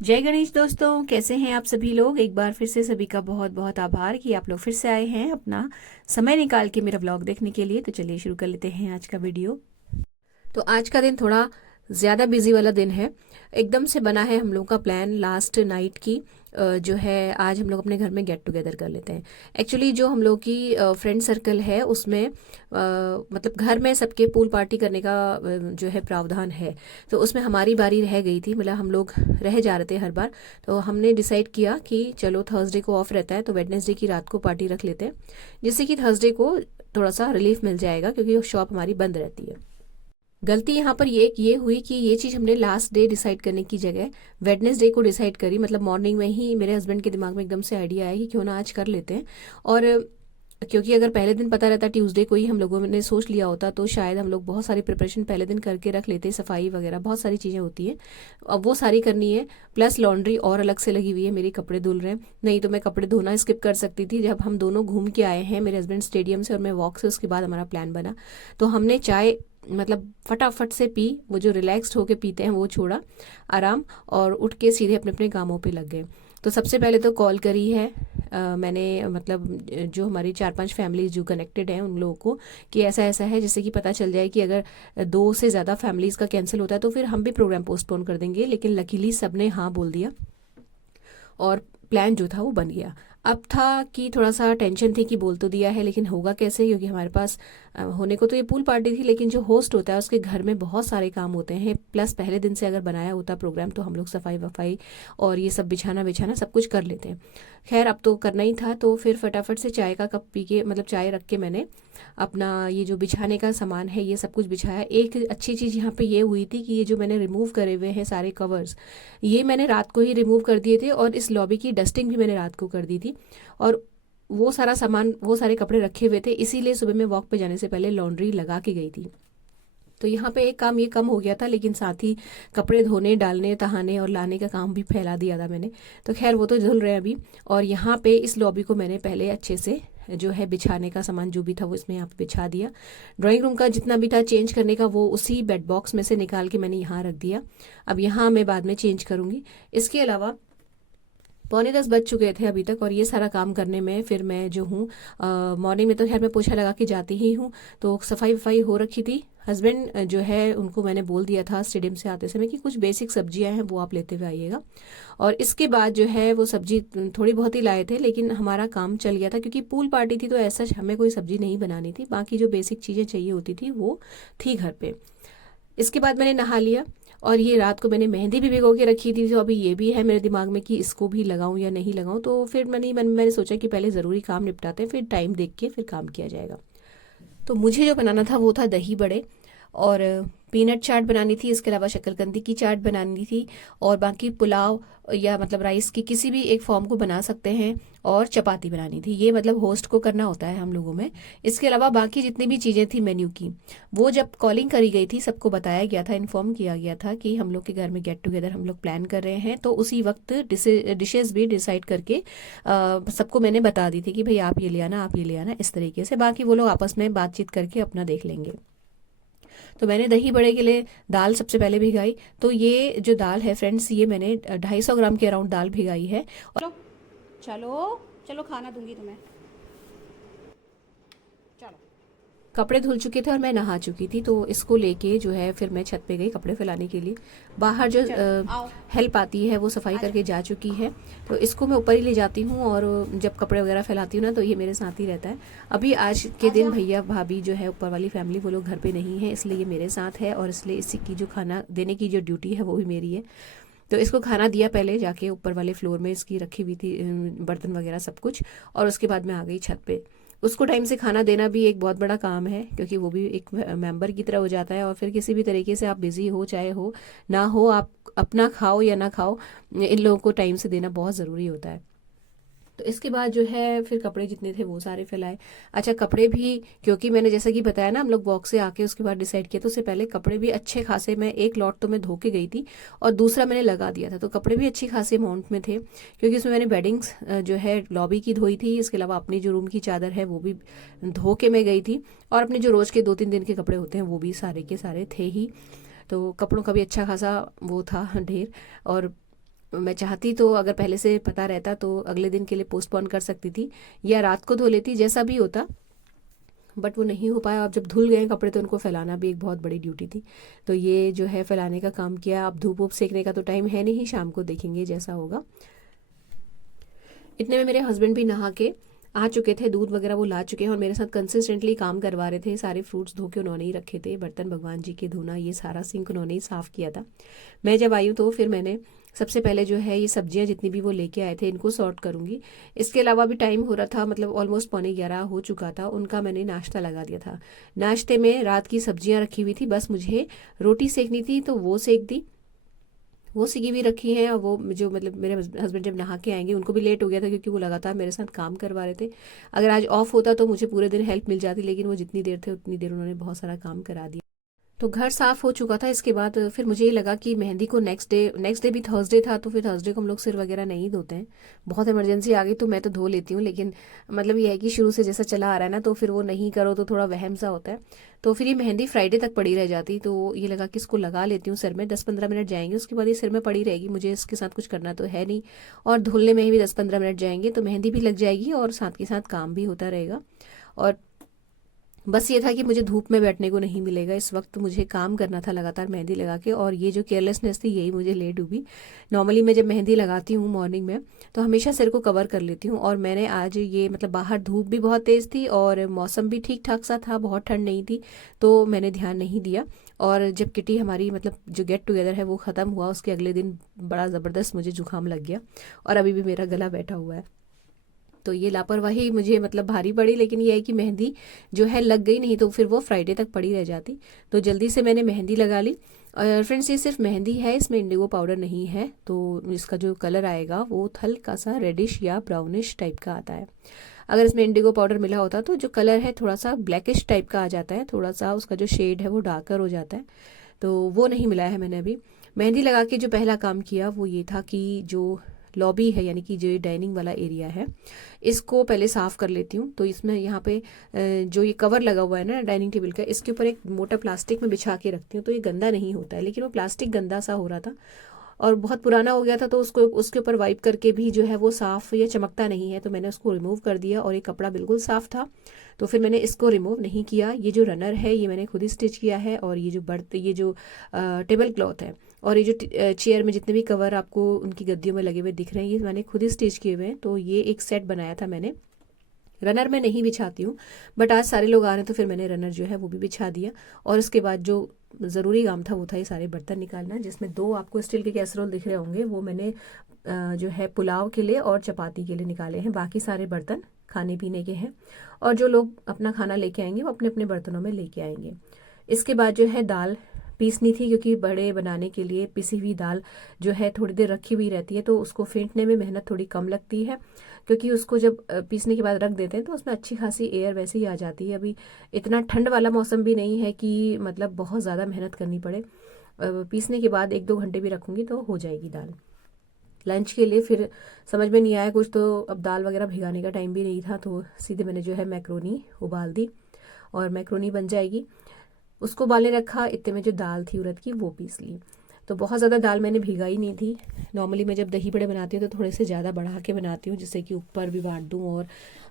जय गणेश दोस्तों, कैसे हैं आप सभी लोग। एक बार फिर से सभी का बहुत बहुत आभार कि आप लोग फिर से आए हैं अपना समय निकाल के मेरा व्लॉग देखने के लिए। तो चलिए शुरू कर लेते हैं आज का वीडियो। तो आज का दिन थोड़ा ज़्यादा बिजी वाला दिन है। एकदम से बना है हम लोग का प्लान लास्ट नाइट की जो है आज हम लोग अपने घर में गेट टुगेदर कर लेते हैं। एक्चुअली जो हम लोग की फ्रेंड सर्कल है उसमें मतलब घर में सबके पूल पार्टी करने का जो है प्रावधान है। तो उसमें हमारी बारी रह गई थी, मतलब हम लोग रह जा रहे थे हर बार। तो हमने डिसाइड किया कि चलो थर्सडे को ऑफ रहता है तो वेडनेसडे की रात को पार्टी रख लेते हैं, जिससे कि थर्सडे को थोड़ा सा रिलीफ मिल जाएगा क्योंकि शॉप हमारी बंद रहती है। गलती यहाँ पर ये हुई कि ये चीज़ हमने लास्ट डे डिसाइड करने की जगह वेडनेसडे को डिसाइड करी। मतलब मॉर्निंग में ही मेरे हस्बैंड के दिमाग में एकदम से आइडिया आया कि क्यों ना आज कर लेते हैं। और क्योंकि अगर पहले दिन पता रहता ट्यूसडे को ही हम लोगों ने सोच लिया होता तो शायद हम लोग बहुत सारी प्रिपरेशन पहले दिन करके रख लेते, सफाई वगैरह बहुत सारी चीज़ें होती हैं, अब वो सारी करनी है। प्लस लॉन्ड्री और अलग से लगी हुई है, मेरे कपड़े धुल रहे हैं। नहीं तो मैं कपड़े धोना स्किप कर सकती थी। जब हम दोनों घूम के आए हैं मेरे हस्बैंड स्टेडियम से और मैं वॉक से, उसके बाद हमारा प्लान बना। तो हमने चाय मतलब फटाफट से पी, वो जो रिलैक्स्ड होके पीते हैं वो छोड़ा आराम, और उठ के सीधे अपने अपने कामों पे लग गए। तो सबसे पहले तो कॉल करी है मैंने, मतलब जो हमारी 4-5 फैमिलीज जो कनेक्टेड हैं उन लोगों को, कि ऐसा ऐसा है, जिससे कि पता चल जाए कि अगर 2 से ज़्यादा फैमिलीज़ का कैंसिल होता है तो फिर हम भी प्रोग्राम पोस्टपोन कर देंगे। लेकिन लकीली सब ने हाँ बोल दिया और प्लान जो था वो बन गया। अब था कि थोड़ा सा टेंशन थी कि बोल तो दिया है लेकिन होगा कैसे, क्योंकि हमारे पास होने को तो ये पूल पार्टी थी लेकिन जो होस्ट होता है उसके घर में बहुत सारे काम होते हैं। प्लस पहले दिन से अगर बनाया होता प्रोग्राम तो हम लोग सफाई वफाई और ये सब बिछाना बिछाना सब कुछ कर लेते हैं। खैर अब तो करना ही था, तो फिर फटाफट से चाय का कप पी के, मतलब चाय रख के मैंने अपना ये जो बिछाने का सामान है ये सब कुछ बिछाया। एक अच्छी चीज़ यहाँ पे ये हुई थी कि ये जो मैंने रिमूव करे हुए हैं सारे कवर्स, ये मैंने रात को ही रिमूव कर दिए थे, और इस लॉबी की डस्टिंग भी मैंने रात को कर दी थी। और वो सारा सामान, वो सारे कपड़े रखे हुए थे, इसीलिए सुबह मैं वॉक पे जाने से पहले लॉन्ड्री लगा के गई थी। तो यहाँ पे एक काम ये कम हो गया था, लेकिन साथ ही कपड़े धोने डालने तहाने और लाने का काम भी फैला दिया था मैंने। तो खैर वो तो धुल रहे हैं अभी। और यहाँ पे इस लॉबी को मैंने पहले अच्छे से जो है बिछाने का सामान जो भी था वो इसमें यहाँ पे बिछा दिया। ड्राइंग रूम का जितना भी था चेंज करने का वो उसी बेड बॉक्स में से निकाल के मैंने यहाँ रख दिया। अब यहाँ मैं बाद में चेंज करूँगी। इसके अलावा 9:45 बज चुके थे अभी तक, और ये सारा काम करने में फिर मैं जो हूँ मॉर्निंग में तो खैर मैं पोछा लगा के जाती ही हूँ। तो सफाई वफाई हो रखी थी। हस्बैंड जो है उनको मैंने बोल दिया था स्टेडियम से आते समय कि कुछ बेसिक सब्जियां हैं वो आप लेते हुए आइएगा। और इसके बाद जो है वो सब्जी थोड़ी बहुत ही लाए थे, लेकिन हमारा काम चल गया था क्योंकि पूल पार्टी थी तो ऐसा हमें कोई सब्जी नहीं बनानी थी। बाकी जो बेसिक चीज़ें चाहिए होती थी वो थी घर पे। इसके बाद मैंने नहा लिया, और ये रात को मैंने मेहंदी भी भिगो के रखी थी, तो अभी ये भी है मेरे दिमाग में कि इसको भी लगाऊं या नहीं लगाऊं। तो फिर मैंने सोचा कि पहले ज़रूरी काम निपटाते हैं, फिर टाइम देख के फिर काम किया जाएगा। तो मुझे जो बनाना था वो था दही बड़े, और पीनट चाट बनानी थी। इसके अलावा शक्करकंदी की चाट बनानी थी, और बाकी पुलाव या मतलब राइस की किसी भी एक फॉर्म को बना सकते हैं, और चपाती बनानी थी। ये मतलब होस्ट को करना होता है हम लोगों में। इसके अलावा बाकी जितनी भी चीज़ें थी मेन्यू की, वो जब कॉलिंग करी गई थी सबको बताया गया था, इन्फॉर्म किया गया था कि हम लोग के घर में गेट टुगेदर हम लोग प्लान कर रहे हैं। तो उसी वक्त डिशेज भी डिसाइड करके सबको मैंने बता दी थी कि भाई आप ये ले आना, आप ये ले आना, इस तरीके से। बाकी वो लोग आपस में बातचीत करके अपना देख लेंगे। तो मैंने दही बड़े के लिए दाल सबसे पहले भिगाई। तो ये जो दाल है फ्रेंड्स, ये मैंने 250 ग्राम के अराउंड दाल भिगाई है। चलो चलो चलो, खाना दूंगी तुम्हें। चलो। कपड़े धुल चुके थे और मैं नहा चुकी थी, तो इसको लेके जो है फिर मैं छत पे गई कपड़े फैलाने के लिए। बाहर जो चलो आओ। हेल्प आती है वो सफाई आ करके जाओ। जा चुकी है। तो इसको मैं ऊपर ही ले जाती हूँ, और जब कपड़े वगैरह फैलाती हूँ ना तो ये मेरे साथ ही रहता है। अभी आज के आ दिन जा। भैया भाभी जो है ऊपर वाली फैमिली वो लोग घर पे नहीं है, इसलिए ये मेरे साथ है, और इसलिए इसी की जो खाना देने की जो ड्यूटी है वो भी मेरी है। तो इसको खाना दिया पहले जाके ऊपर वाले फ्लोर में, इसकी रखी हुई थी बर्तन वगैरह सब कुछ, और उसके बाद मैं आ गई छत पे। उसको टाइम से खाना देना भी एक बहुत बड़ा काम है, क्योंकि वो भी एक मेंबर की तरह हो जाता है। और फिर किसी भी तरीके से आप बिजी हो चाहे हो ना हो, आप अपना खाओ या ना खाओ, इन लोगों को टाइम से देना बहुत ज़रूरी होता है। तो इसके बाद जो है फिर कपड़े जितने थे वो सारे फैलाए। अच्छा, कपड़े भी, क्योंकि मैंने जैसा कि बताया ना हम लोग वॉक से आके उसके बाद डिसाइड किया, तो उससे पहले कपड़े भी अच्छे खासे, मैं एक लॉट तो मैं धो के गई थी और दूसरा मैंने लगा दिया था। तो कपड़े भी अच्छी खासी अमाउंट में थे, क्योंकि उसमें मैंने बेडिंग्स जो है लॉबी की धोई थी। इसके अलावा अपनी जो रूम की चादर है वो भी धो के मैं गई थी, और अपने जो रोज़ के 2-3 दिन के कपड़े होते हैं वो भी सारे के सारे थे ही। तो कपड़ों का भी अच्छा खासा वो था ढेर। और मैं चाहती तो अगर पहले से पता रहता तो अगले दिन के लिए पोस्टपोन कर सकती थी या रात को धो लेती, जैसा भी होता, बट वो नहीं हो पाया। अब जब धुल गए कपड़े तो उनको फैलाना भी एक बहुत बड़ी ड्यूटी थी, तो ये जो है फैलाने का काम किया। अब धूप वूप सेकने का तो टाइम है नहीं, शाम को देखेंगे जैसा होगा। इतने में मेरे हस्बैंड भी नहा के आ चुके थे, दूध वगैरह वो ला चुके हैं और मेरे साथ कंसिस्टेंटली काम करवा रहे थे। सारे फ्रूट्स धो के उन्होंने ही रखे थे, बर्तन भगवान जी के धोना, ये सारा सिंक उन्होंने ही साफ़ किया था। मैं जब आई हूँ तो फिर मैंने सबसे पहले जो है ये सब्जियां जितनी भी वो लेके आए थे इनको सॉर्ट करूँगी। इसके अलावा भी टाइम हो रहा था, मतलब ऑलमोस्ट 11:15 हो चुका था। उनका मैंने नाश्ता लगा दिया था। नाश्ते में रात की सब्जियां रखी हुई थी, बस मुझे रोटी सेकनी थी तो वो सेक दी, वो सिगी भी रखी हैं। और वो जो मतलब मेरे हस्बैंड जब नहा के आएंगे, उनको भी लेट हो गया था क्योंकि वो लगातार मेरे साथ काम करवा रहे थे। अगर आज ऑफ होता तो मुझे पूरे दिन हेल्प मिल जाती, लेकिन वो जितनी देर थे उतनी देर उन्होंने बहुत सारा काम करा दिया। तो घर साफ हो चुका था। इसके बाद फिर मुझे ये लगा कि मेहंदी को नेक्स्ट डे भी थर्सडे था, तो फिर थर्सडे को हम लोग सिर वगैरह नहीं धोते हैं। बहुत इमरजेंसी आ गई तो मैं तो धो लेती हूँ, लेकिन मतलब ये है कि शुरू से जैसा चला आ रहा है ना, तो फिर वो नहीं करो तो थोड़ा वहम सा होता है। तो फिर ये मेहंदी फ्राइडे तक पड़ी रह जाती, तो ये लगा कि इसको लगा लेती हूँ सिर में। 10-15 मिनट जाएंगे, उसके बाद ये सिर में पड़ी रहेगी, मुझे इसके साथ कुछ करना तो है नहीं। और धुलने में भी 10-15 मिनट जाएंगे, तो मेहंदी भी लग जाएगी और साथ के साथ काम भी होता रहेगा। और बस ये था कि मुझे धूप में बैठने को नहीं मिलेगा, इस वक्त मुझे काम करना था लगातार मेहंदी लगा के। और ये जो केयरलेसनेस थी यही मुझे ले डूबी। नॉर्मली मैं जब मेहंदी लगाती हूँ मॉर्निंग में तो हमेशा सिर को कवर कर लेती हूँ, और मैंने आज ये मतलब बाहर धूप भी बहुत तेज़ थी और मौसम भी ठीक ठाक सा था, बहुत ठंड नहीं थी, तो मैंने ध्यान नहीं दिया। और जब किटी हमारी मतलब जो गेट टुगेदर है वो ख़त्म हुआ, उसके अगले दिन बड़ा ज़बरदस्त मुझे जुकाम लग गया और अभी भी मेरा गला बैठा हुआ है। तो ये लापरवाही मुझे मतलब भारी पड़ी, लेकिन ये है कि मेहंदी जो है लग गई, नहीं तो फिर वो फ्राइडे तक पड़ी रह जाती। तो जल्दी से मैंने मेहंदी लगा ली। और फ्रेंड्स ये सिर्फ मेहंदी है, इसमें इंडिगो पाउडर नहीं है, तो इसका जो कलर आएगा वो हल्का सा रेडिश या ब्राउनिश टाइप का आता है। अगर इसमें इंडिगो पाउडर मिला होता तो जो कलर है थोड़ा सा ब्लैकिश टाइप का आ जाता है, थोड़ा सा उसका जो शेड है वो डार्कर हो जाता है, तो वो नहीं मिलाया है मैंने अभी। मेहंदी लगा के जो पहला काम किया वो ये था कि जो लॉबी है, यानी कि जो ये डाइनिंग वाला एरिया है, इसको पहले साफ़ कर लेती हूँ। तो इसमें यहाँ पे जो ये कवर लगा हुआ है ना डाइनिंग टेबल का, इसके ऊपर एक मोटा प्लास्टिक में बिछा के रखती हूँ, तो ये गंदा नहीं होता है। लेकिन वो प्लास्टिक गंदा सा हो रहा था और बहुत पुराना हो गया था, तो उसको उसके ऊपर वाइप करके भी जो है वो साफ़ या चमकता नहीं है, तो मैंने उसको रिमूव कर दिया। और ये कपड़ा बिल्कुल साफ़ था, तो फिर मैंने इसको रिमूव नहीं किया। ये जो रनर है ये मैंने खुद ही स्टिच किया है, और ये जो टेबल क्लॉथ है और ये जो चेयर में जितने भी कवर आपको उनकी गद्दियों में लगे हुए दिख रहे हैं, ये मैंने खुद ही स्टिच किए हुए हैं। तो ये एक सेट बनाया था मैंने। रनर में नहीं बिछाती हूँ, बट आज सारे लोग आ रहे हैं तो फिर मैंने रनर जो है वो भी बिछा दिया। और उसके बाद जो ज़रूरी काम था वो था ये सारे बर्तन निकालना, जिसमें 2 आपको स्टील के कैसरोल दिख रहे होंगे, वो मैंने जो है पुलाव के लिए और चपाती के लिए निकाले हैं। बाकी सारे बर्तन खाने पीने के हैं, और जो लोग अपना खाना लेके आएंगे वो अपने अपने बर्तनों में लेके आएंगे। इसके बाद जो है दाल पीसनी थी, क्योंकि बड़े बनाने के लिए पिसी हुई दाल जो है थोड़ी देर रखी हुई रहती है, तो उसको फेंटने में मेहनत थोड़ी कम लगती है, क्योंकि उसको जब पीसने के बाद रख देते हैं तो उसमें अच्छी खासी एयर वैसे ही आ जाती है। अभी इतना ठंड वाला मौसम भी नहीं है कि मतलब बहुत ज़्यादा मेहनत करनी पड़े। पीसने के बाद 1-2 घंटे भी रखूँगी तो हो जाएगी दाल। लंच के लिए फिर समझ में नहीं आया कुछ, तो अब दाल वगैरह भिगाने का टाइम भी नहीं था, तो सीधे मैंने जो है मैक्रोनी उबाल दी और मैक्रोनी बन जाएगी। उसको उबालने रखा, इतने में जो दाल थी उड़द की वो पीस ली। तो बहुत ज़्यादा दाल मैंने भिगाई नहीं थी। नॉर्मली मैं जब दही बड़े बनाती हूँ तो थोड़े से ज़्यादा बढ़ा के बनाती हूँ, जिससे कि ऊपर भी बांट दूँ और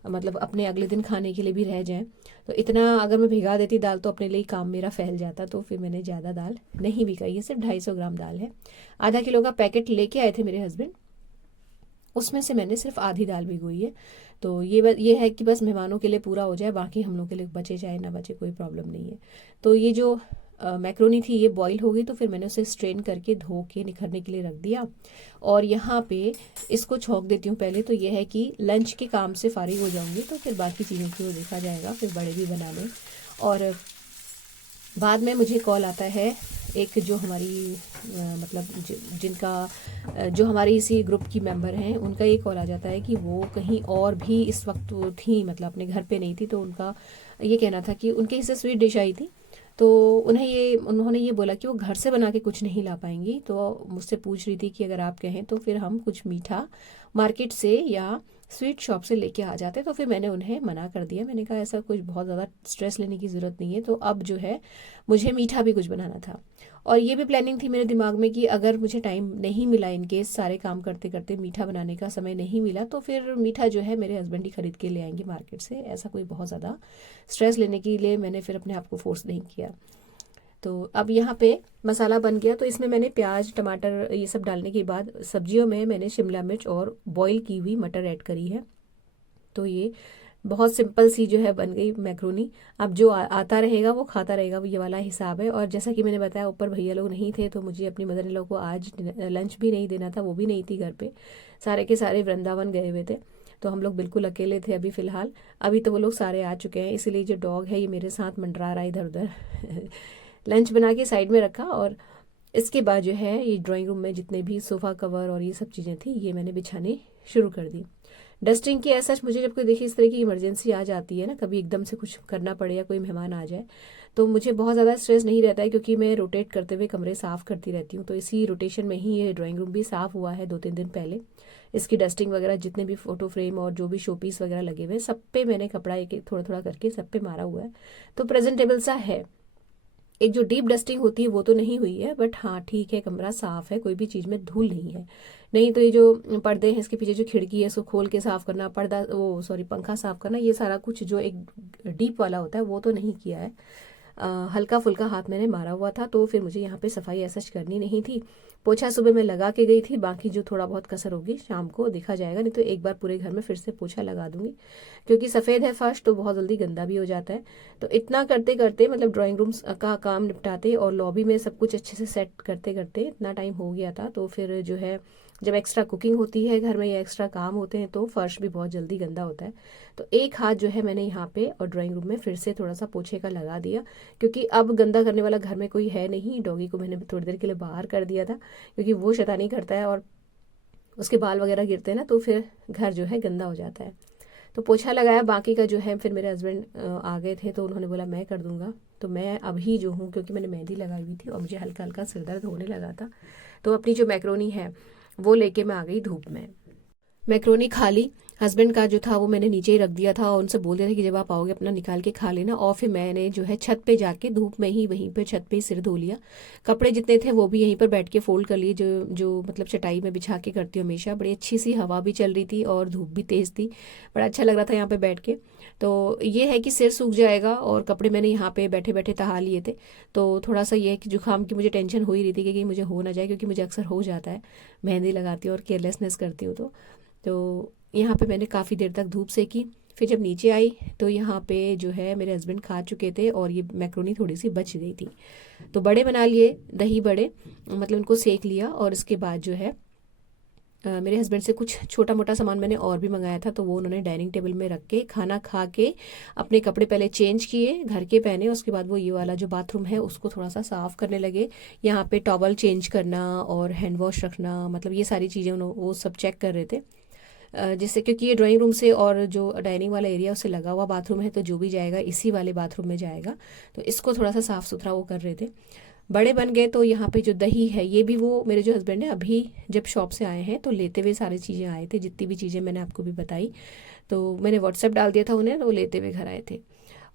मतलब अपने अगले दिन खाने के लिए भी रह जाएँ। तो इतना अगर मैं भिगा देती दाल तो अपने लिए काम मेरा फैल जाता, तो फिर मैंने ज़्यादा दाल नहीं भिगाई है। सिर्फ 250 ग्राम दाल है। आधा किलो का पैकेट लेके आए थे मेरे हस्बैंड, उसमें से मैंने सिर्फ आधी दाल भिगोई है। तो ये है कि बस मेहमानों के लिए पूरा हो जाए, बाकी हम लोग के लिए बचे चाहे ना बचे कोई प्रॉब्लम नहीं है। तो ये जो मैक्रोनी थी ये बॉईल हो गई, तो फिर मैंने उसे स्ट्रेन करके धो के निखरने के लिए रख दिया। और यहाँ पे इसको छौंक देती हूँ पहले, तो ये है कि लंच के काम से फारिग हो जाऊँगी तो फिर बाकी चीज़ों की वो देखा जाएगा, फिर बड़े भी बना लें। और बाद में मुझे कॉल आता है एक जो हमारी मतलब जो हमारे इसी ग्रुप की मेंबर हैं, उनका ये कॉल आ जाता है कि वो कहीं और भी इस वक्त थी, मतलब अपने घर पे नहीं थी। तो उनका ये कहना था कि उनके इससे स्वीट डिश आई थी, तो उन्होंने ये बोला कि वो घर से बना के कुछ नहीं ला पाएंगी। तो मुझसे पूछ रही थी कि अगर आप कहें तो फिर हम कुछ मीठा मार्केट से या स्वीट शॉप से लेके आ जाते। तो फिर मैंने उन्हें मना कर दिया। मैंने कहा ऐसा कुछ बहुत ज़्यादा स्ट्रेस लेने की ज़रूरत नहीं है। तो अब जो है मुझे मीठा भी कुछ बनाना था, और ये भी प्लानिंग थी मेरे दिमाग में कि अगर मुझे टाइम नहीं मिला, इन केस सारे काम करते करते मीठा बनाने का समय नहीं मिला, तो फिर मीठा जो है मेरे हस्बैंड ही खरीद के ले आएंगे मार्केट से। ऐसा कोई बहुत ज़्यादा स्ट्रेस लेने के लिए मैंने फिर अपने आप को फोर्स नहीं किया। तो अब यहाँ पे मसाला बन गया, तो इसमें मैंने प्याज टमाटर ये सब डालने के बाद सब्जियों में मैंने शिमला मिर्च और बॉईल की हुई मटर ऐड करी है। तो ये बहुत सिंपल सी जो है बन गई मैक्रोनी। अब जो आता रहेगा वो खाता रहेगा, ये वाला हिसाब है। और जैसा कि मैंने बताया ऊपर भैया लोग नहीं थे, तो मुझे अपनी मदर इन लॉ को आज लंच भी नहीं देना था, वो भी नहीं थी घर पे, सारे के सारे वृंदावन गए हुए थे। तो हम लोग बिल्कुल अकेले थे अभी फ़िलहाल। अभी तो वो लोग सारे आ चुके हैं, इसीलिए जो डॉग है ये मेरे साथ मंडरा रहा है इधर उधर। लंच बना के साइड में रखा, और इसके बाद जो है ये ड्राइंग रूम में जितने भी सोफ़ा कवर और ये सब चीज़ें थी ये मैंने बिछाने शुरू कर दी। डस्टिंग की ऐसा मुझे जब कोई देखिए इस तरह की इमरजेंसी आ जाती है ना, कभी एकदम से कुछ करना पड़े या कोई मेहमान आ जाए, तो मुझे बहुत ज़्यादा स्ट्रेस नहीं रहता है, क्योंकि मैं रोटेट करते हुए कमरे साफ़ करती रहती हूँ। तो इसी रोटेशन में ही ये ड्राइंग रूम भी साफ़ हुआ है 2-3 दिन पहले। इसकी डस्टिंग वगैरह, जितने भी फ़ोटो फ्रेम और जो भी शो पीस वगैरह लगे हुए हैं, सब पे मैंने कपड़ा एक एक थोड़ा थोड़ा करके सब पे मारा हुआ है। तो प्रेजेंटेबल सा है। एक जो डीप डस्टिंग होती है वो तो नहीं हुई है, बट हाँ ठीक है, कमरा साफ है, कोई भी चीज़ में धूल नहीं है। नहीं तो ये जो पर्दे हैं, इसके पीछे जो खिड़की है इसको खोल के साफ करना, पर्दा वो सॉरी पंखा साफ करना, ये सारा कुछ जो एक डीप वाला होता है वो तो नहीं किया है। हल्का फुल्का हाथ मैंने मारा हुआ था, तो फिर मुझे यहाँ पे सफाई ऐसा करनी नहीं थी। पोछा सुबह मैं लगा के गई थी, बाकी जो थोड़ा बहुत कसर होगी शाम को देखा जाएगा, नहीं तो एक बार पूरे घर में फिर से पोछा लगा दूंगी, क्योंकि सफ़ेद है फर्श तो बहुत जल्दी गंदा भी हो जाता है। तो इतना करते करते मतलब ड्राइंग रूम का काम निपटाते और लॉबी में सब कुछ अच्छे से सेट करते करते इतना टाइम हो गया था। तो फिर जो है जब एक्स्ट्रा कुकिंग होती है घर में या एक्स्ट्रा काम होते हैं तो फर्श भी बहुत जल्दी गंदा होता है। तो एक हाथ जो है मैंने यहाँ पे और ड्राइंग रूम में फिर से थोड़ा सा पोछे का लगा दिया, क्योंकि अब गंदा करने वाला घर में कोई है नहीं। डॉगी को मैंने थोड़ी देर के लिए बाहर कर दिया था, क्योंकि वो शैतानी करता है और उसके बाल वगैरह गिरते हैं ना, तो फिर घर जो है गंदा हो जाता है। तो पोछा लगाया, बाकी का जो है फिर मेरे हस्बैंड आ गए थे तो उन्होंने बोला मैं कर दूंगा। तो मैं अभी जो हूँ, क्योंकि मैंने मेहंदी लगाई हुई थी और मुझे हल्का हल्का सिर दर्द होने लगा था, तो अपनी जो मैक्रोनी है वो लेके मैं आ गई धूप में। मैक्रोनी खा ली। हस्बैंड का जो था वो मैंने नीचे ही रख दिया था और उनसे बोल दिया था कि जब आप आओगे अपना निकाल के खा लेना। और फिर मैंने जो है छत पे जाके धूप में ही वहीं पे छत पे ही सिर धो लिया। कपड़े जितने थे वो भी यहीं पर बैठ के फोल्ड कर लिए, जो जो मतलब चटाई में बिछा के करती हूँ हमेशा। बड़ी अच्छी सी हवा भी चल रही थी और धूप भी तेज़ थी, बड़ा अच्छा लग रहा था यहाँ पे बैठ के। तो ये है कि सिर सूख जाएगा, और कपड़े मैंने यहाँ पे बैठे बैठे तहा लिए थे। तो थोड़ा सा ये है कि जुकाम की मुझे टेंशन हो ही रही थी कि मुझे हो ना जाए, क्योंकि मुझे अक्सर हो जाता है, मेहंदी लगाती हूँ और केयरलेसनेस करती हूँ। तो यहाँ पे मैंने काफ़ी देर तक धूप सेकी। फिर जब नीचे आई तो यहाँ पे जो है मेरे हस्बैंड खा चुके थे और ये मैक्रोनी थोड़ी सी बच गई थी, तो बड़े बना लिए, दही बड़े, मतलब उनको सेक लिया। और उसके बाद जो है मेरे हस्बैंड से कुछ छोटा मोटा सामान मैंने और भी मंगाया था, तो वो उन्होंने डाइनिंग टेबल में रख के खाना खा के अपने कपड़े पहले चेंज किए, घर के पहने। उसके बाद वो ये वाला जो बाथरूम है उसको थोड़ा सा साफ़ करने लगे। यहाँ पे टॉवल चेंज करना और हैंड वॉश रखना, मतलब ये सारी चीज़ें वो सब चेक कर रहे थे। जिससे क्योंकि ये ड्राइंग रूम से और जो डाइनिंग वाला एरिया उससे लगा हुआ बाथरूम है, तो जो भी जाएगा इसी वाले बाथरूम में जाएगा, तो इसको थोड़ा सा साफ़ सुथरा वो कर रहे थे। बड़े बन गए। तो यहाँ पे जो दही है ये भी वो मेरे जो हस्बैंड है अभी जब शॉप से आए हैं तो लेते हुए सारी चीज़ें आए थे, जितनी भी चीज़ें मैंने आपको भी बताई, तो मैंने व्हाट्सएप डाल दिया था उन्हें, तो वो लेते हुए घर आए थे।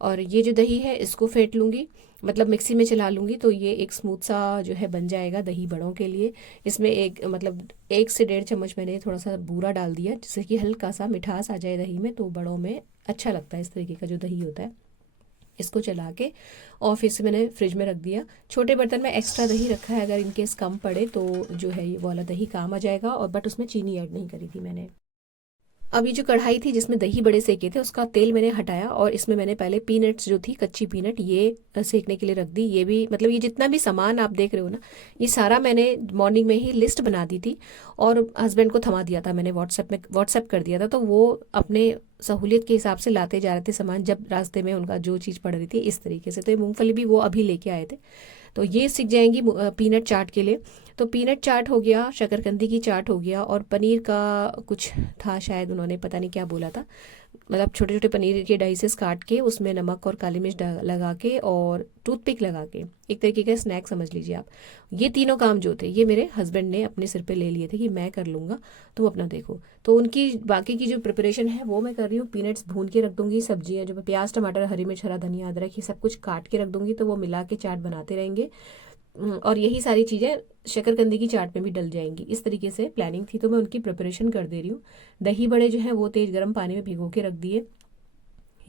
और ये जो दही है इसको फेंट लूँगी, मतलब मिक्सी में चला लूँगी, तो ये एक स्मूथ सा जो है बन जाएगा दही बड़ों के लिए। इसमें एक मतलब 1 से 1.5 चम्मच मैंने थोड़ा सा बूरा डाल दिया, जिससे कि हल्का सा मिठास आ जाए दही में, तो बड़ों में अच्छा लगता है इस तरीके का जो दही होता है। इसको चला के और फिर से मैंने फ्रिज में रख दिया। छोटे बर्तन में एक्स्ट्रा दही रखा है, अगर इनकेस कम पड़े तो जो है ये वाला दही काम आ जाएगा। और बट उसमें चीनी ऐड नहीं करी थी मैंने। अब ये जो कढ़ाई थी जिसमें दही बड़े सेके थे उसका तेल मैंने हटाया, और इसमें मैंने पहले पीनट्स जो थी कच्ची पीनट ये सेकने के लिए रख दी। ये भी मतलब ये जितना भी सामान आप देख रहे हो ना, ये सारा मैंने मॉर्निंग में ही लिस्ट बना दी थी और हस्बैंड को थमा दिया था मैंने, व्हाट्सएप कर दिया था, तो वो अपने सहूलियत के हिसाब से लाते जा रहे थे सामान, जब रास्ते में उनका जो चीज़ पड़ रही थी इस तरीके से। तो ये मूंगफली भी वो अभी लेके आए थे, तो ये सीख जाएंगी पीनट चाट के लिए। तो पीनट चाट हो गया, शकरकंदी की चाट हो गया, और पनीर का कुछ था शायद, उन्होंने पता नहीं क्या बोला था, मतलब छोटे छोटे पनीर के डाइसेस काट के उसमें नमक और काली मिर्च लगा के और टूथपिक लगा के, एक तरीके का स्नैक समझ लीजिए आप। ये तीनों काम जो थे ये मेरे हस्बैंड ने अपने सिर पे ले लिए थे कि मैं कर लूँगा, तुम अपना देखो। तो उनकी बाकी की जो प्रिपरेशन है वो मैं कर रही हूँ। पीनट्स भून के रख दूंगी, सब्जियाँ जो प्याज टमाटर हरी मिर्च हरा धनिया अदरक ये सब कुछ काट के रख दूंगी, तो वो मिला के चाट बनाते रहेंगे। और यही सारी चीज़ें शकरकंदी की चाट में भी डल जाएंगी। इस तरीके से प्लानिंग थी, तो मैं उनकी प्रिपरेशन कर दे रही हूँ। दही बड़े जो हैं वो तेज़ गर्म पानी में भिगो के रख दिए,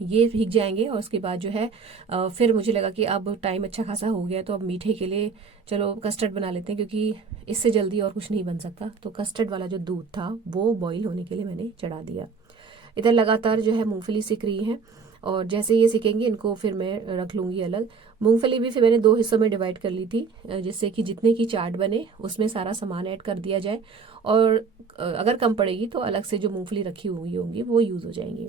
ये भीग जाएंगे। और उसके बाद जो है फिर मुझे लगा कि अब टाइम अच्छा खासा हो गया, तो अब मीठे के लिए चलो कस्टर्ड बना लेते हैं, क्योंकि इससे जल्दी और कुछ नहीं बन सकता। तो कस्टर्ड वाला जो दूध था वो बॉईल होने के लिए मैंने चढ़ा दिया। इधर लगातार जो है मूंगफली सिक रही है, और जैसे ये सिकेंगी इनको फिर मैं रख लूँगी अलग। मूंगफली भी फिर मैंने 2 हिस्सों में डिवाइड कर ली थी, जिससे कि जितने की चाट बने उसमें सारा सामान ऐड कर दिया जाए, और अगर कम पड़ेगी तो अलग से जो मूंगफली रखी हुई होंगी वो यूज़ हो जाएंगी।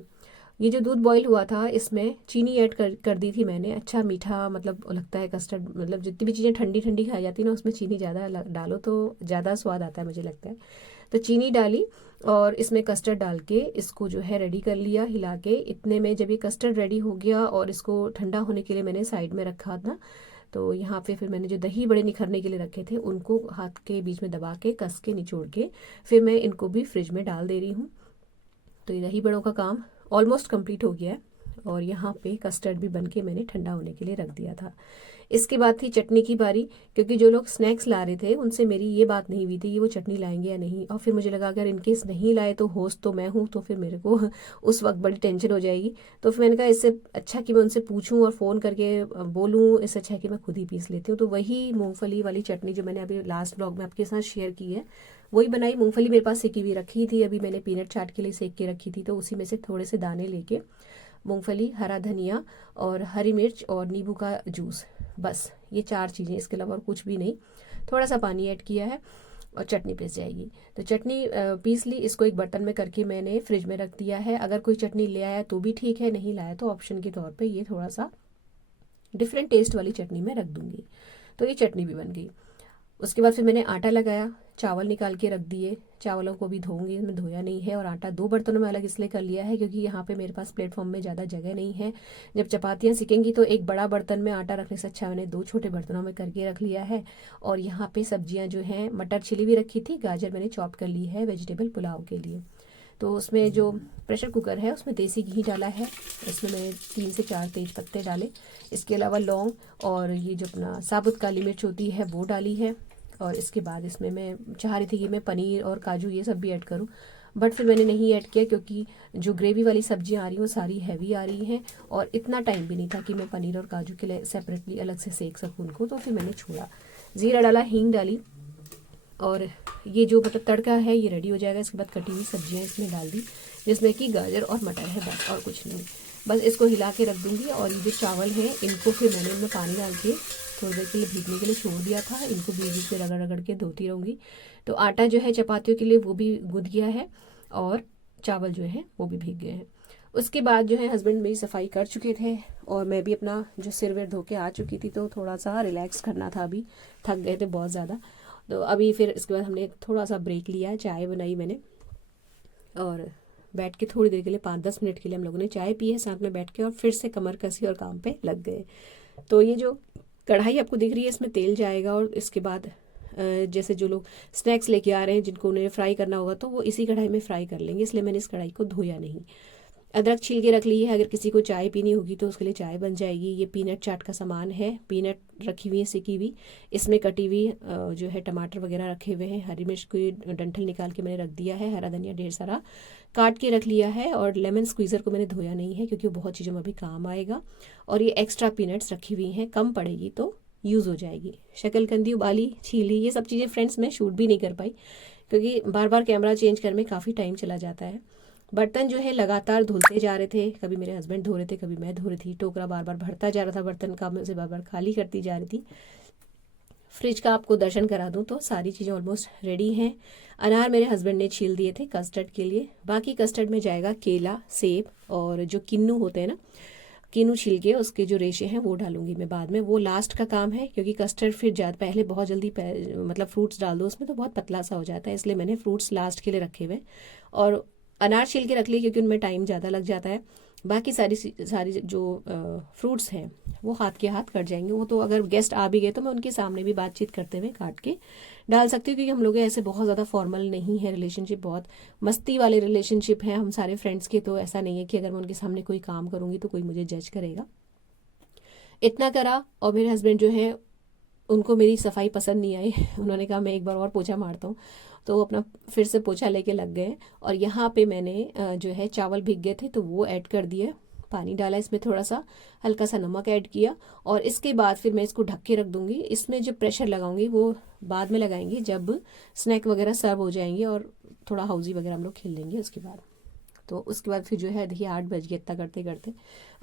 ये जो दूध बॉईल हुआ था इसमें चीनी ऐड कर दी थी मैंने। अच्छा मीठा मतलब लगता है कस्टर्ड, मतलब जितनी भी चीज़ें ठंडी ठंडी खाई जाती है ना उसमें चीनी ज़्यादा डालो तो ज़्यादा स्वाद आता है मुझे लगता है। तो चीनी डाली और इसमें कस्टर्ड डाल के इसको जो है रेडी कर लिया हिला के। इतने में जब ये कस्टर्ड रेडी हो गया और इसको ठंडा होने के लिए मैंने साइड में रखा था, तो यहाँ पे फिर मैंने जो दही बड़े निखरने के लिए रखे थे उनको हाथ के बीच में दबा के कस के निचोड़ के फिर मैं इनको भी फ्रिज में डाल दे रही हूँ। तो ये दही बड़ों का काम ऑलमोस्ट कंप्लीट हो गया है, और यहाँ पे कस्टर्ड भी बन के मैंने ठंडा होने के लिए रख दिया था। इसके बाद थी चटनी की बारी, क्योंकि जो लोग स्नैक्स ला रहे थे उनसे मेरी ये बात नहीं हुई थी कि वो चटनी लाएंगे या नहीं, और फिर मुझे लगा अगर इनकेस नहीं लाए तो होस्ट तो मैं हूँ, तो फिर मेरे को उस वक्त बड़ी टेंशन हो जाएगी। तो फिर मैंने कहा इससे अच्छा कि मैं उनसे पूछूं और फ़ोन करके बोलूँ, इससे अच्छा है कि मैं खुद ही पीस लेती हूँ। तो वही मूँगफली वाली चटनी जो मैंने अभी लास्ट ब्लॉग में आपके साथ शेयर की है वही बनाई। मूंगफली मेरे पास सेकी हुई रखी थी, अभी मैंने पीनट चाट के लिए सेक के रखी थी, तो उसी में से थोड़े से दाने लेके मूंगफली, हरा धनिया और हरी मिर्च और नींबू का जूस, बस ये 4 चीज़ें, इसके अलावा और कुछ भी नहीं। थोड़ा सा पानी ऐड किया है और चटनी पिस जाएगी। तो चटनी पीस ली, इसको एक बर्तन में करके मैंने फ्रिज में रख दिया है। अगर कोई चटनी ले आया तो भी ठीक है, नहीं लाया तो ऑप्शन के तौर पे ये थोड़ा सा डिफरेंट टेस्ट वाली चटनी में रख दूंगी। तो ये चटनी भी बन गई। उसके बाद फिर मैंने आटा लगाया, चावल निकाल के रख दिए। चावलों को भी धोऊंगी, मैं धोया नहीं है। और आटा 2 बर्तनों में अलग इसलिए कर लिया है क्योंकि यहाँ पे मेरे पास प्लेटफॉर्म में ज़्यादा जगह नहीं है। जब चपातियाँ सिकेंगी तो एक बड़ा बर्तन में आटा रखने से अच्छा मैंने 2 छोटे बर्तनों में करके रख लिया है। और यहाँ पे सब्जियाँ जो हैं, मटर छिली भी रखी थी, गाजर मैंने चॉप कर ली है वेजिटेबल पुलाव के लिए। तो उसमें जो प्रेशर कुकर है उसमें देसी घी डाला है, इसमें मैंने 3 से 4 तेज पत्ते डाले। इसके अलावा लौंग और ये जो अपना साबुत काली मिर्च होती है वो डाली है। और इसके बाद इसमें मैं चाह रही थी कि मैं पनीर और काजू ये सब भी ऐड करूं, बट फिर मैंने नहीं ऐड किया क्योंकि जो ग्रेवी वाली सब्जियां आ रही हैं वो सारी हैवी आ रही हैं, और इतना टाइम भी नहीं था कि मैं पनीर और काजू के लिए सेपरेटली अलग से सेक सकूँ उनको, तो फिर मैंने छोड़ा। ज़ीरा डाला, हींग डाली, और ये जो मतलब तड़का है ये रेडी हो जाएगा। इसके बाद कटी हुई सब्जियां इसमें डाल दी, जिसमें कि गाजर और मटर है, बस और कुछ नहीं। बस इसको हिला के रख दूंगी। और ये जो चावल हैं इनको फिर मैंने इनमें पानी डाल के थोड़ी देर के लिए भीगने के लिए छोड़ दिया था, इनको बीच बीच में रगड़ रगड़ के धोती रहूँगी। तो आटा जो है चपातियों के लिए वो भी गूंथ गया है, और चावल जो है वो भी भीग गए हैं। उसके बाद जो है हस्बैंड मेरी सफाई कर चुके थे, और मैं भी अपना जो सिर विर धो के आ चुकी थी, तो थोड़ा सा रिलैक्स करना था, अभी थक गए थे बहुत ज़्यादा। तो अभी फिर इसके बाद हमने थोड़ा सा ब्रेक लिया, चाय बनाई मैंने, और बैठ के थोड़ी देर के लिए 5-10 मिनट के लिए हम लोगों ने चाय पी है साथ में बैठ के, और फिर से कमर कसी और काम पे लग गए। तो ये जो कढ़ाई आपको दिख रही है इसमें तेल जाएगा, और इसके बाद जैसे जो लोग स्नैक्स लेके आ रहे हैं जिनको उन्हें फ्राई करना होगा तो वो इसी कढ़ाई में फ्राई कर लेंगे, इसलिए मैंने इस कढ़ाई को धोया नहीं। अदरक छील के रख ली है, अगर किसी को चाय पीनी होगी तो उसके लिए चाय बन जाएगी। ये पीनट चाट का सामान है, पीनट रखी हुई है सिकी हुई, इसमें कटी हुई जो है टमाटर वगैरह रखे हुए हैं, हरी मिर्च की डंठल निकाल के मैंने रख दिया है, हरा धनिया ढेर सारा काट के रख लिया है, और लेमन स्क्वीज़र को मैंने धोया नहीं है क्योंकि वो बहुत चीज़ों में अभी काम आएगा। और ये एक्स्ट्रा पीनट्स रखी हुई हैं, कम पड़ेगी तो यूज़ हो जाएगी। शकलकंदी उबाली, छीली, ये सब चीज़ें फ्रेंड्स मैं शूट भी नहीं कर पाई क्योंकि बार बार कैमरा चेंज करने में काफ़ी टाइम चला जाता है। बर्तन जो है लगातार धुलते जा रहे थे, कभी मेरे हस्बैंड धो रहे थे, कभी मैं धो रही थी। टोकरा बार बार भरता जा रहा था बर्तन का, मैं उसे बार बार खाली करती जा रही थी। फ्रिज का आपको दर्शन करा दूं तो सारी चीज़ें ऑलमोस्ट रेडी हैं। अनार मेरे हस्बैंड ने छील दिए थे कस्टर्ड के लिए, बाकी कस्टर्ड में जाएगा केला, सेब और जो किन्नू होते हैं ना, किन्नू छील के उसके जो रेशे हैं वो डालूंगी मैं बाद में, वो लास्ट का काम है क्योंकि कस्टर्ड फिर ज़्यादा पहले बहुत जल्दी मतलब फ्रूट्स डाल दो उसमें तो बहुत पतला सा हो जाता है, इसलिए मैंने फ्रूट्स लास्ट के लिए रखे हुए। और अनार छील के रख लिए क्योंकि उनमें टाइम ज़्यादा लग जाता है। बाकी सारी जो फ्रूट्स हैं वो हाथ के हाथ कट जाएंगे, वो तो अगर गेस्ट आ भी गए तो मैं उनके सामने भी बातचीत करते हुए काट के डाल सकती हूँ, क्योंकि हम लोग ऐसे बहुत ज़्यादा फॉर्मल नहीं है रिलेशनशिप, बहुत मस्ती वाले रिलेशनशिप हैं हम सारे फ्रेंड्स के। तो ऐसा नहीं है कि अगर मैं उनके सामने कोई काम करूँगी तो कोई मुझे जज करेगा। इतना करा, और मेरे हस्बैंड जो है उनको मेरी सफाई पसंद नहीं आई। उन्होंने कहा मैं एक बार और पोछा मारता हूँ, तो वो अपना फिर से पोछा लेके लग गए। और यहाँ पे मैंने जो है चावल भीग गए थे तो वो ऐड कर दिए, पानी डाला इसमें, थोड़ा सा हल्का सा नमक ऐड किया। और इसके बाद फिर मैं इसको ढक के रख दूंगी। इसमें जो प्रेशर लगाऊंगी वो बाद में लगाएंगे जब स्नैक वगैरह सर्व हो जाएंगे और थोड़ा हाउजी वगैरह हम लोग खेल लेंगे उसके बाद। तो उसके बाद फिर जो है देखिए 8 बज गए। इतना करते करते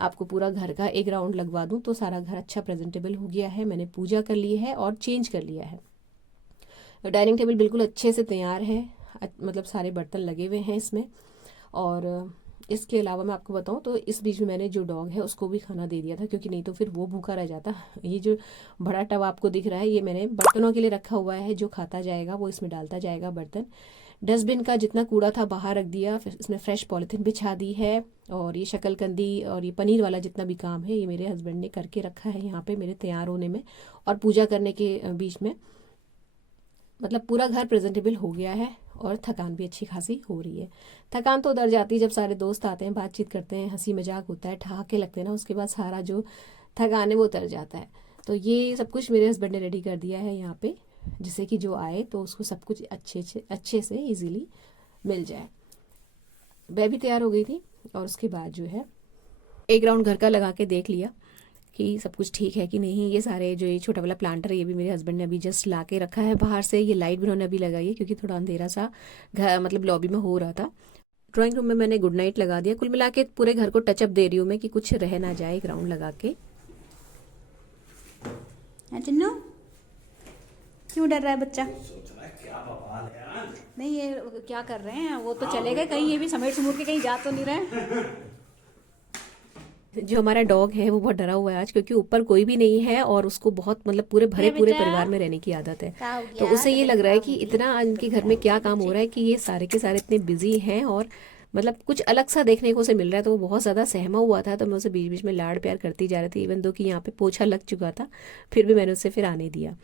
आपको पूरा घर का एक राउंड लगवा दूं तो सारा घर अच्छा प्रेजेंटेबल हो गया है। मैंने पूजा कर ली है और चेंज कर लिया है। डाइनिंग टेबल बिल्कुल अच्छे से तैयार है, मतलब सारे बर्तन लगे हुए हैं इसमें। और इसके अलावा मैं आपको बताऊं तो इस बीच में मैंने जो डॉग है उसको भी खाना दे दिया था, क्योंकि नहीं तो फिर वो भूखा रह जाता। ये जो बड़ा टब आपको दिख रहा है ये मैंने बर्तनों के लिए रखा हुआ है, जो खाता जाएगा वो इसमें डालता जाएगा बर्तन। डस्टबिन का जितना कूड़ा था बाहर रख दिया, फिर इसमें फ्रेश पॉलिथीन बिछा दी है। और ये शक्लकंदी और ये पनीर वाला जितना भी काम है ये मेरे हस्बैंड ने करके रखा है यहाँ पे मेरे तैयार होने में और पूजा करने के बीच में। मतलब पूरा घर प्रेजेंटेबल हो गया है और थकान भी अच्छी खासी हो रही है। थकान तो उतर जाती है जब सारे दोस्त आते हैं, बातचीत करते हैं, हंसी मजाक होता है, ठहाके लगते हैं ना, उसके बाद सारा जो थकान है वो उतर जाता है। तो ये सब कुछ मेरे हस्बैंड ने रेडी कर दिया है यहाँ पे, जिससे कि जो आए तो उसको सब कुछ अच्छे से इजीली मिल जाए। मैं भी तैयार हो गई थी और उसके बाद जो है एक राउंड घर का लगा के देख लिया कि सब कुछ ठीक है कि नहीं। ये सारे जो ये छोटा वाला प्लांटर है ये भी मेरे हस्बैंड ने अभी जस्ट ला के रखा है बाहर से। ये लाइट भी उन्होंने अभी लगाई है क्योंकि थोड़ा अंधेरा सा घर मतलब लॉबी में हो रहा था। ड्राइंग रूम में मैंने गुड नाइट लगा दिया। कुल मिला के पूरे घर को टचअप दे रही हूँ मैं कि कुछ रह ना जाए, एक राउंड लगा के। चिन्नू क्यों डर रहा है बच्चा? क्या बवाल है यार। नहीं ये क्या कर रहे हैं, वो तो चले गए कहीं, ये भी समेट समूट के कहीं जा तो नहीं रहे? जो हमारा डॉग है वो बहुत डरा हुआ है आज, क्योंकि ऊपर कोई भी नहीं है और उसको बहुत मतलब पूरे पूरे परिवार में रहने की आदत है। क्या हो तो गया? उसे ये लग रहा है कि इतना इनके घर में क्या काम हो रहा है कि ये सारे के सारे इतने बिजी हैं और मतलब कुछ अलग सा देखने को उसे मिल रहा है। तो वो बहुत ज़्यादा सहमा हुआ था, तो मैं उसे बीच बीच में लाड़ प्यार करती जा रही थी। इवन दो कि यहाँ पे पोछा लग चुका था फिर भी मैंने उसे फिर आने दिया।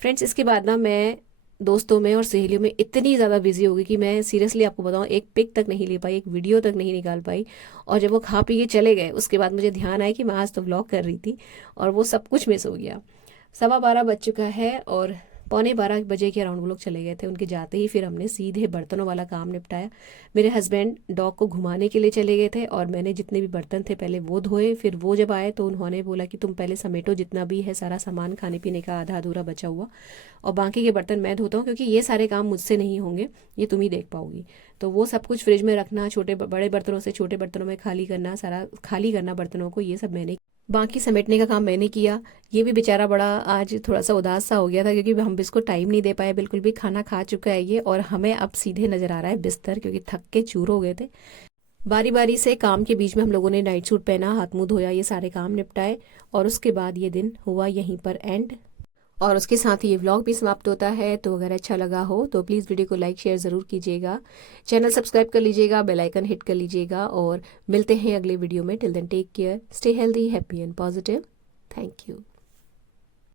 फ्रेंड्स इसके बाद ना मैं दोस्तों में और सहेलियों में इतनी ज़्यादा बिजी हो गई कि मैं सीरियसली आपको बताऊं एक पिक तक नहीं ले पाई, एक वीडियो तक नहीं निकाल पाई। और जब वो खा पी के चले गए उसके बाद मुझे ध्यान आया कि मैं आज तो व्लॉग कर रही थी और वो सब कुछ मिस हो गया। 12:15 बज चुका है और 11:15 के अराउंड वो लोग चले गए थे। उनके जाते ही फिर हमने सीधे बर्तनों वाला काम निपटाया। मेरे हस्बैंड डॉग को घुमाने के लिए चले गए थे और मैंने जितने भी बर्तन थे पहले वो धोए। फिर वो जब आए तो उन्होंने बोला कि तुम पहले समेटो जितना भी है सारा सामान खाने पीने का आधा अधूरा बचा हुआ, और बाकी के बर्तन मैं धोता हूँ क्योंकि ये सारे काम मुझसे नहीं होंगे, ये तुम ही देख पाओगी। तो वो सब कुछ फ्रिज में रखना, छोटे बड़े बर्तनों से छोटे बर्तनों में खाली करना, सारा खाली करना बर्तनों को, ये सब मैंने, बाकी समेटने का काम मैंने किया। ये भी बेचारा बड़ा आज थोड़ा सा उदास सा हो गया था क्योंकि हम इसको टाइम नहीं दे पाए बिल्कुल भी। खाना खा चुका है ये और हमें अब सीधे नजर आ रहा है बिस्तर, क्योंकि थक के चूर हो गए थे। बारी बारी से काम के बीच में हम लोगों ने नाइट सूट पहना, हाथ मुंह धोया, ये सारे काम निपटाए और उसके बाद ये दिन हुआ यहीं पर एंड। और उसके साथ ही ये व्लॉग भी समाप्त होता है। तो अगर अच्छा लगा हो तो प्लीज़ वीडियो को लाइक शेयर ज़रूर कीजिएगा, चैनल सब्सक्राइब कर लीजिएगा, बेल आइकन हिट कर लीजिएगा और मिलते हैं अगले वीडियो में। Till then take care, stay healthy, happy and positive. Thank you.